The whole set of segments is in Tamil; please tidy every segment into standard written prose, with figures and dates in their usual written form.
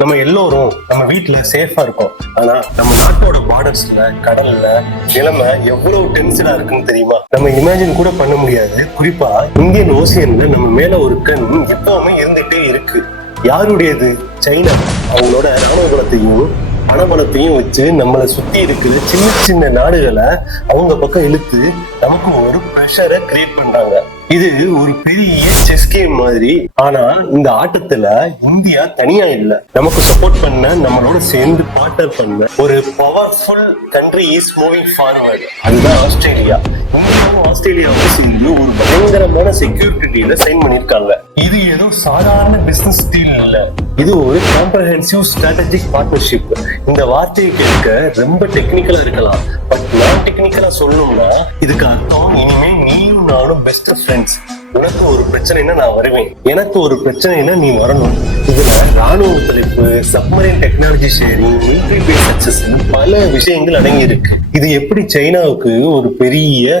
நம்ம எல்லோரும் நம்ம வீட்டுல சேஃபா இருக்கோம். ஆனா நம்ம நாட்டோட பார்டர்ஸ்ல கடல்ல நிலைமை எவ்வளவு டென்ஷனா இருக்குன்னு தெரியுமா? நம்ம இமேஜின் கூட பண்ண முடியாது. குறிப்பா இந்தியன் ஓசியன்ல நம்ம மேல ஒரு கண் எப்பவுமே இருந்துட்டே இருக்கு. யாருடையது? சைனா. அவங்களோட ராணுவ பலத்தையும் பணபலத்தையும் வச்சு நம்மளை சுத்தி இருக்கிற சின்ன சின்ன நாடுகளை அவங்க பக்கம் இழுத்து நமக்கு ஒரு ப்ரெஷரை கிரியேட் பண்றாங்க. இது ஒரு பெரிய செஸ் கேம் மாதிரி. ஆனா இந்த ஆட்டத்துல இந்தியா தனியா இல்ல. நமக்கு சப்போர்ட் பண்ண, நம்மளோட சேர்ந்து பார்ட்னர் பண்ண ஒரு powerful country is moving forward. அதுதான் ஆஸ்திரேலியா. இந்தியாவும் ஆஸ்திரேலியாவும் சேர்ந்து ஒரு பயங்கரமான செக்யூரிட்டி டீல சைன் பண்ணிருக்காங்க. இது ஏதோ சாதாரண பிசினஸ் டீல் இல்ல, இது ஒரு காம்ப்ரஹென்சிவ் ஸ்ட்ராட்டஜிக் பார்ட்னர்ஷிப். இந்த வார்த்தையை கேட்க ரொம்ப டெக்னிக்கலா இருக்கலாம், பட் நான் டெக்னிக்கலா சொல்லணும்னா இதுக்கு அர்த்தம் இனிமே நீயும் நானும் பெஸ்ட் ஃப்ரெண்ட்ஸ். உனக்கு ஒரு பிரச்சனைனா நான் வருவேன், எனக்கு ஒரு பிரச்சனைனா நீ வரணும். இதுல ராணுவ ஒத்துழைப்பு, submarine technology sharing, military base success பல விஷயங்கள் அடங்கி இருக்கு. இது எப்படி சைனாவுக்கு ஒரு பெரிய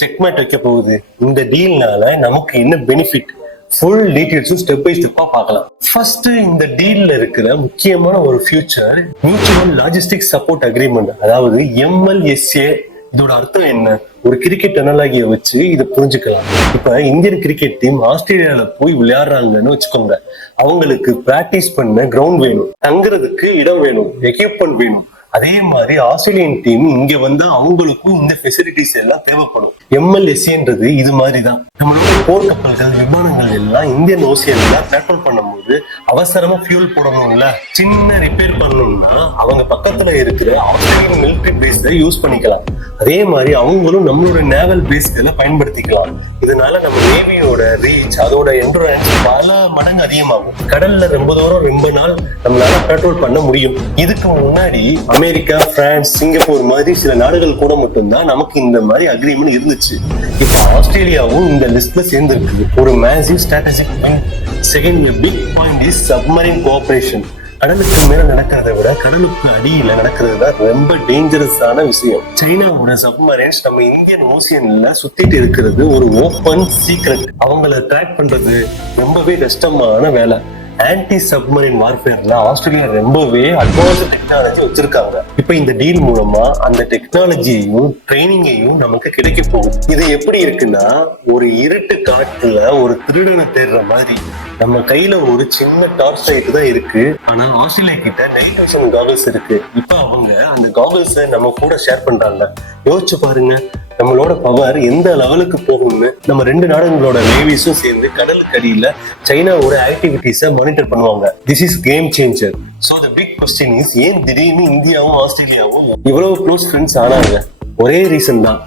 செக்மேட் வைக்க போகுது? இந்த டீல்னால நமக்கு என்ன பெனிஃபிட்? ஃபுல் டீடைல்ஸும் ஸ்டெப் பை ஸ்டெப்பா பார்க்கலாம். ஃபர்ஸ்ட், இந்த டீல்ல இருக்கிற முக்கியமான ஒரு future mutual logistic support agreement, அதாவது MLSA. இதோட அர்த்தம் என்ன? ஒரு கிரிக்கெட் அனலாகிய வச்சு இதை புரிஞ்சுக்கலாம். இப்ப இந்தியன் கிரிக்கெட் டீம் ஆஸ்திரேலியால போய் விளையாடுறாங்கன்னு வச்சுக்கோங்க. அவங்களுக்கு பிராக்டிஸ் பண்ண கிரவுண்ட் வேணும், தங்குறதுக்கு இடம் வேணும், எக்யூப்மெண்ட் வேணும். அதே மாதிரி ஆஸ்திரேலியன் டீம் இங்க வந்தா அவங்களுக்கும் இந்த ஃபெசிலிட்டிஸ் எல்லாம் தேவைப்படும். MLSAன்றது இது மாதிரிதான். நம்மளோட போர் கப்பல்கள், விமானங்கள் எல்லாம் இந்தியன் ஓசியன்ல பேட்ரோல் பண்ணும்போது அவசரமா ஃபியூல் போடணும்ல, சின்ன ரிப்பேர் பண்ணணும்னா அவங்க பக்கத்துல இருக்கிற ஆஸ்திரேலியன் மிலிட்டரி பேஸை யூஸ் பண்ணிக்கலாம். அதே மாதிரி அவங்களும் நம்மளோட நேவல் பேஸ்களை பயன்படுத்திக்கலாம். இதனால நம்ம நேவியோட ரீச், அதோட என்ட்ரன்ஸ் பல மடங்கு அதிகமாகும். கடல்ல ரொம்ப தூரம் ரொம்ப நாள் நம்மளால பேட்ரோல் பண்ண முடியும். இதுக்கு முன்னாடி அமெரிக்கா, பிரான்ஸ், சிங்கப்பூர் மாதிரி சில நாடுகள் கூட மட்டும்தான் நமக்கு இந்த மாதிரி அக்ரிமெண்ட் இருந்துச்சு. இப்ப ஆஸ்திரேலியாவும் இந்த லிஸ்ட்ல சேர்ந்திருக்கு. ஒரு massive strategic win. Second big point is submarine cooperation. கடலுக்கு மேல நடக்கிறத விட கடலுக்கு அடியில நடக்கிறது தான் ரொம்ப டேஞ்சரஸான விஷயம். சைனாவோட சப்மரைன்ஸ் நம்ம இந்தியன் ஓசியன்ல சுத்திட்டு இருக்கிறது ஒரு ஓப்பன் சீக்ரெட். அவங்கள ட்ராக் பண்றது ரொம்பவே கஷ்டமான வேலை. ஆன்டி சப்மரைன் வார்ஃபேர்ல ஆஸ்திரேலியா ரொம்பவே அட்வான்ஸ்ட் டெக்னாலஜி வச்சிருக்காங்க. இப்ப இந்த டீல் மூலமா அந்த டெக்னாலஜியையும் ட்ரைனிங்கையும் நமக்கு கிடைக்க போகுது. இது எப்படி இருக்குன்னா, ஒரு இருட்டு காட்டுல ஒரு திருடனை தேடுற மாதிரி. நம்ம கையில ஒரு சின்ன டார்ச் லைட் தான் இருக்கு, ஆனா ஆஸ்திரேலியா கிட்ட நைட் விஷன் காகல்ஸ் இருக்கு. இப்ப அவங்க அந்த காகல்ஸை நம்ம கூட ஷேர் பண்றாங்க. யோசிச்சு பாருங்க, நம்மளோட பவர் எந்த லெவலுக்கு போகும்னு. நம்ம ரெண்டு நாடுகளோட நேவிஸும் சேர்ந்து கடலுக்கு அடியில சைனாவோட ஆக்டிவிட்டிஸை மானிட்டர் பண்ணுவாங்க. This is game changer. So the big question is, ஏன் திடீர்னு இந்தியாவும் ஆஸ்திரேலியாவும் இவ்வளவு க்ளோஸ் ஃப்ரெண்ட்ஸ் ஆனாங்க? ஒரே ரீசன் தான்,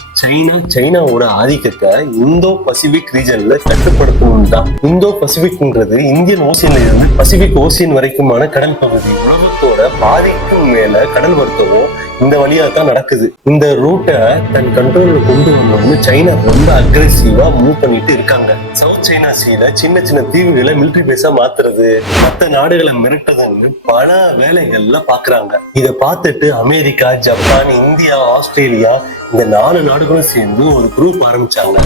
சைனாவோட ஆதிக்கத்தை இந்தோ பசிபிக் ரீஜன்ல கட்டுப்படுத்தணும் தான். இந்தோ பசிபிக்ன்றது இந்தியன் ஓசியன்ல இருந்து பசிபிக் ஓசியன் வரைக்குமான கடல் பகுதி. உலகத்தோட பாதிக்கும் மேல கடல் வர்த்தகம் இந்த வழியா தான் நடக்குது. இந்த ரூட்டை தன் கண்ட்ரோல்ல கொண்டு வரணும்னு சைனா ரொம்ப அக்ரெசிவா மூவ் பண்ணிட்டு இருக்காங்க. சவுத் சைனா சீல சின்ன சின்ன தீவுகளை மிலிட்டரி பேஸா மாத்துறது, மற்ற நாடுகளை மிரட்டுறதுன்னு பல வேலைகள்ல பாக்குறாங்க. இதை பார்த்துட்டு அமெரிக்கா, ஜப்பான், இந்தியா, ஆஸ்திரேலியா இந்த 4 நாடுகளும் சேர்ந்து ஒரு குரூப் ஆரம்பிச்சாங்க.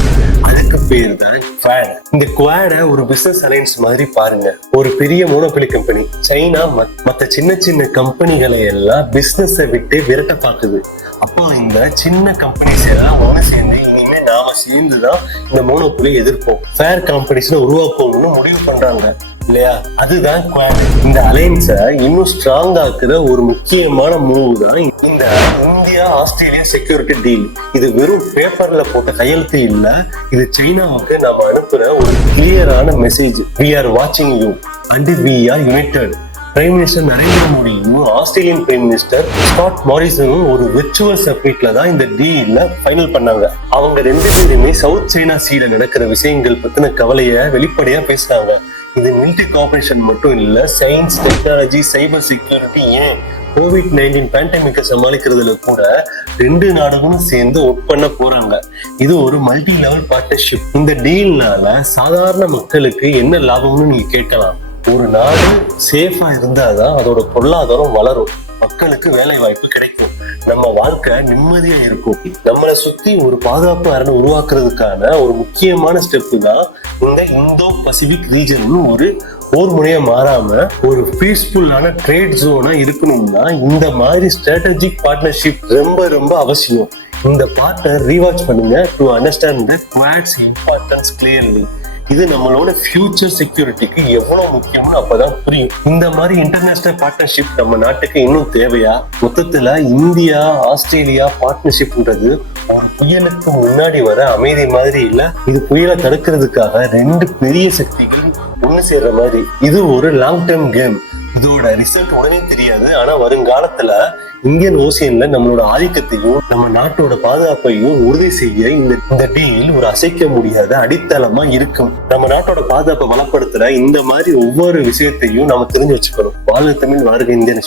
அதுக்கு பேர் தான் குவாட். இந்த குவாட ஒரு பிசினஸ் அலையன்ஸ் மாதிரி பாருங்க. ஒரு பெரிய மோனோபொலி கம்பெனி சைனா மத்த சின்ன சின்ன கம்பெனிகளை எல்லாம் பிசினஸ் விட்டு விரட்ட பாக்குது. அப்போ இந்த சின்ன கம்பெனிஸ் எல்லாம் ஒண்ணு சேர்ந்து இனிமே நாம சேர்ந்துதான் இந்த மோனோபொலி எதிர்ப்போம், ஃபேர் காம்படிஷனை உருவாக்கணும்னு முடிவு பண்றாங்க இல்லையா? அதுதான் குவாட். இந்த அலையன்ஸை இன்னும் ஸ்ட்ராங் ஆக்குற ஒரு முக்கியமான மூவ் தான் இந்த இந்தியா ஆஸ்திரேலியா செக்யூரிட்டி டீல். இது வெறும் பேப்பர்ல போட்ட கையெழுத்து இல்ல, இது சைனாவுக்கு நாம அனுப்புற ஒரு கிளியரான message. We are watching you and we are united. Prime minister Narendra மோடியும் ஆஸ்திரேலியன் பிரைம் மினிஸ்டர் ஸ்காட் மாரிசனும் ஒரு விர்ச்சுவல் சப்மிட்ல தான் இந்த டீல்ல ஃபைனல் பண்ணாங்க. அவங்க ரெண்டு பேருமே சவுத் சைனா சீல நடக்கிற விஷயங்கள் பத்தின கவலைய வெளிப்படையா பேசினாங்க. இது மிலிட்டரி கோஆபரேஷன் மட்டும் இல்ல, சயின்ஸ், டெக்னாலஜி, சைபர் செக்யூரிட்டி, ஏன் COVID-19 பேண்டமிக்கை சமாளிக்கிறதுல கூட ரெண்டு நாடுகளும் சேர்ந்து ஒர்க் பண்ண போறாங்க. இது ஒரு மல்டி லெவல் பார்ட்னர்ஷிப். இந்த டீல்னால சாதாரண மக்களுக்கு என்ன லாபம்னு நீங்க கேட்கலாம். ஒரு நாடு சேஃபா இருந்தாதான் அதோட பொருளாதாரம் வளரும், மக்களுக்கு வேலை வாய்ப்பு கிடைக்கும், நம்ம வாழ்க்கை நிம்மதியா இருக்கும். நம்மளை சுத்தி ஒரு பாதுகாப்பு அரணை உருவாக்குறதுக்கான ஒரு முக்கியமான ஸ்டெப் தான் இந்த இந்தோ பசிபிக் ரீஜன் ஒரு போர் முனையா மாறாம ஒரு பீஸ்ஃபுல்லான ட்ரேட் ஜோனா இருக்கணும்னா இந்த மாதிரி ஸ்ட்ராட்டஜிக் பார்ட்னர்ஷிப் ரொம்ப ரொம்ப அவசியம். இந்த பார்ட்டை ரீவாட்ச் பண்ணுங்க to understand the quartz importance clearly. இது நம்மளோட ஃபியூச்சர் செக்யூரிட்டிக்கு எவ்வளவு முக்கியம்னு அப்பதான் புரியும். இந்த மாதிரி இன்டர்நேஷனல் பார்ட்னர்ஷிப் நம்ம நாட்டுக்கு இன்னும் தேவையா? மொத்தத்துல இந்தியா ஆஸ்திரேலியா பார்ட்னர்ஷிப்ன்றது ஒரு புயலுக்கு முன்னாடி வர அமைதி மாதிரி இல்ல, இது புயலை தடுக்கிறதுக்காக ரெண்டு பெரிய சக்திகள் ஒண்ணு சேர்ற மாதிரி. இது ஒரு லாங் டேர்ம் கேம். இதோட ரிசல்ட் உடனே தெரியாது, ஆனா வருங்காலத்துல இந்தியன் ஓசியன்ல நம்மளோட ஆதிக்கத்தையும் நம்ம நாட்டோட பாதுகாப்பையும் உறுதி செய்ய இந்த டீல் ஒரு அசைக்க முடியாத அடித்தளமா இருக்கும். நம்ம நாட்டோட பாதுகாப்பை பலப்படுத்துற இந்த மாதிரி ஒவ்வொரு விஷயத்தையும் நம்ம தெரிஞ்சு வச்சுக்கணும். வாழ்க தமிழ், வாழ்க இந்தியன்.